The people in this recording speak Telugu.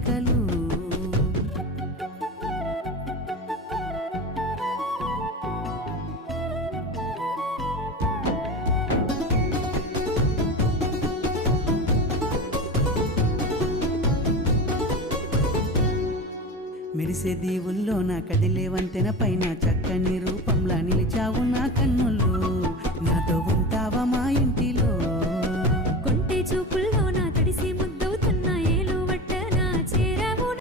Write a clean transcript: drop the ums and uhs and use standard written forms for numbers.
రేఖలు మెరిసే దీవుల్లో నా కదిలే వంతెన పైన చక్కని రూపంలా నిలిచావు నా కన్నుల్లో నాతో ఉంటావా మా ఇంటి